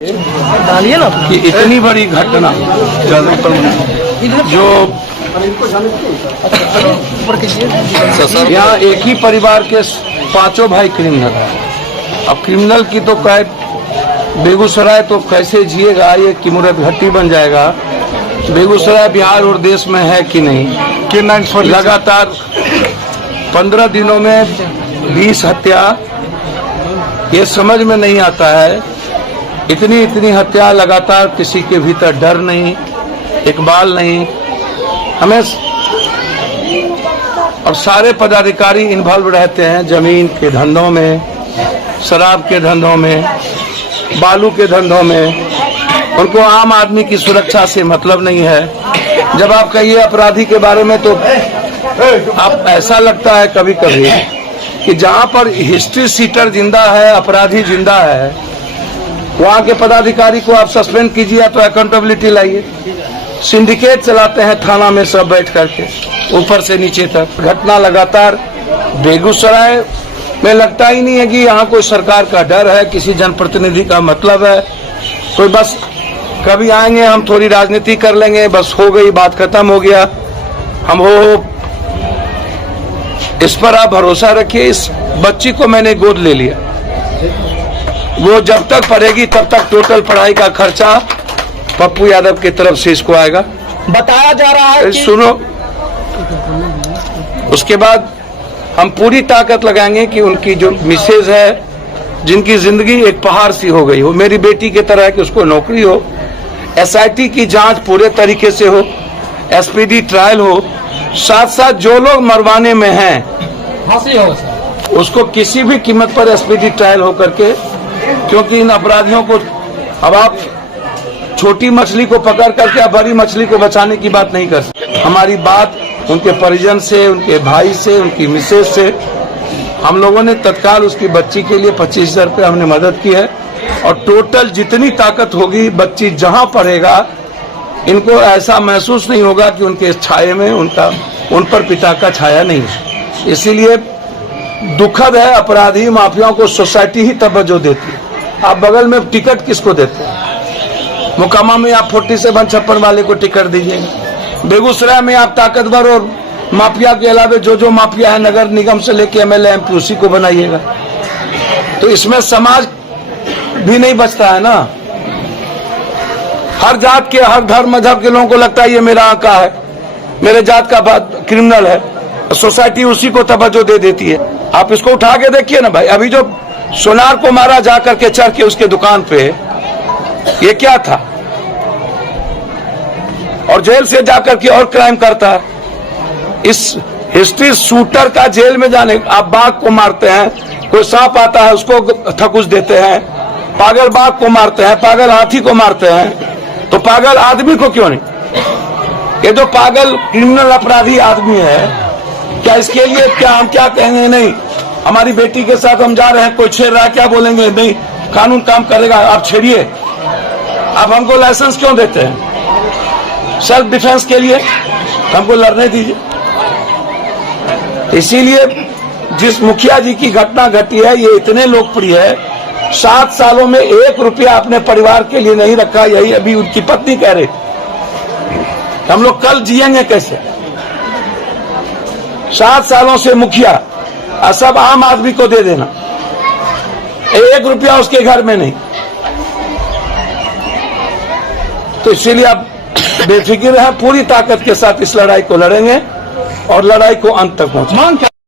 डालिए ना कि इतनी बड़ी घटना जो यहाँ एक ही परिवार के पांचों भाई क्रिमिनल है। अब क्रिमिनल की तो बेगूसराय तो कैसे जिएगा, ये किमुरत घट्टी बन जाएगा। बेगूसराय बिहार और देश में है कि नहीं कि लगातार 15 दिनों में 20 हत्या, ये समझ में नहीं आता है। इतनी हत्या लगातार, किसी के भीतर डर नहीं, इकबाल नहीं। हमें और सारे पदाधिकारी इन्वॉल्व रहते हैं जमीन के धंधों में, शराब के धंधों में, बालू के धंधों में। उनको आम आदमी की सुरक्षा से मतलब नहीं है। जब आप कहिए अपराधी के बारे में तो आप ऐसा लगता है कभी कभी कि जहां पर हिस्ट्री सीटर जिंदा है, अपराधी जिंदा है, वहां के पदाधिकारी को आप सस्पेंड कीजिए तो अकाउंटेबिलिटी लाइए। सिंडिकेट चलाते हैं थाना में सब बैठ करके ऊपर से नीचे तक। घटना लगातार बेगूसराय में लगता ही नहीं है कि यहाँ कोई सरकार का डर है, किसी जनप्रतिनिधि का मतलब है। कोई बस कभी आएंगे, हम थोड़ी राजनीति कर लेंगे, बस हो गई बात, खत्म हो गया। हम हो इस पर आप भरोसा रखिए। इस बच्ची को मैंने गोद ले लिया, वो जब तक पढ़ेगी तब तक टोटल पढ़ाई का खर्चा पप्पू यादव की तरफ से इसको आएगा। बताया जा रहा है कि... सुनो, उसके बाद हम पूरी ताकत लगाएंगे कि उनकी जो मिसेज है, जिनकी जिंदगी एक पहाड़ सी हो गई हो, मेरी बेटी की तरह कि उसको नौकरी हो, एसआईटी की जांच पूरे तरीके से हो, एसपीडी ट्रायल हो, साथ साथ जो लोग मरवाने में हैं फांसी हो, उसको किसी भी कीमत पर एसपीडी ट्रायल हो करके, क्योंकि इन अपराधियों को अब आप छोटी मछली को पकड़ करके आप बड़ी मछली को बचाने की बात नहीं कर सकते। हमारी बात उनके परिजन से, उनके भाई से, उनकी मिसेज से, हम लोगों ने तत्काल उसकी बच्ची के लिए 25,000 रुपये हमने मदद की है। और टोटल जितनी ताकत होगी, बच्ची जहां पढ़ेगा, इनको ऐसा महसूस नहीं होगा कि उनके छाये में उन पर पिता का छाया नहीं है। इसीलिए दुखद है, अपराधी माफियाओं को सोसाइटी ही तवज्जो देती है। आप बगल में टिकट किसको देते हैं? मोकामा में आप 4756 वाले को टिकट दीजिएगा। बेगूसराय में आप ताकतवर और माफिया के अलावा जो माफिया है नगर निगम से लेके एमएलए एमपी, उसी को बनाइएगा। तो इसमें समाज भी नहीं बचता है ना। हर जात के, हर धर्म मजहब के लोगों को लगता है ये मेरा आका है, मेरे जात का क्रिमिनल है, सोसाइटी उसी को तवज्जो दे देती है। आप इसको उठा के देखिए ना भाई, अभी जो सोनार को मारा जा करके चढ़ के उसके दुकान पे, ये क्या था? और जेल से जाकर के और क्राइम करता है। इस हिस्ट्री शूटर का जेल में जाने, आप बाघ को मारते हैं, कोई सांप आता है उसको थकुच देते हैं, पागल बाघ को मारते हैं, पागल हाथी को मारते हैं, तो पागल आदमी को क्यों नहीं? ये जो पागल क्रिमिनल अपराधी आदमी है, क्या इसके लिए क्या हम क्या कहेंगे? नहीं, हमारी बेटी के साथ हम जा रहे हैं, कोई छेड़ रहा है, क्या बोलेंगे? नहीं, कानून काम करेगा, आप छेड़िए। आप हमको लाइसेंस क्यों देते हैं? सेल्फ डिफेंस के लिए, हमको लड़ने दीजिए। इसीलिए जिस मुखिया जी की घटना घटी है, ये इतने लोकप्रिय है, 7 सालों में 1 रुपया अपने परिवार के लिए नहीं रखा। यही अभी उनकी पत्नी कह रही, हम लोग कल जिएंगे कैसे? 7 सालों से मुखिया, सब आम आदमी को दे देना, 1 रुपया उसके घर में नहीं। तो इसीलिए आप बेफिक्र हैं, पूरी ताकत के साथ इस लड़ाई को लड़ेंगे और लड़ाई को अंत तक पहुंचाएंगे।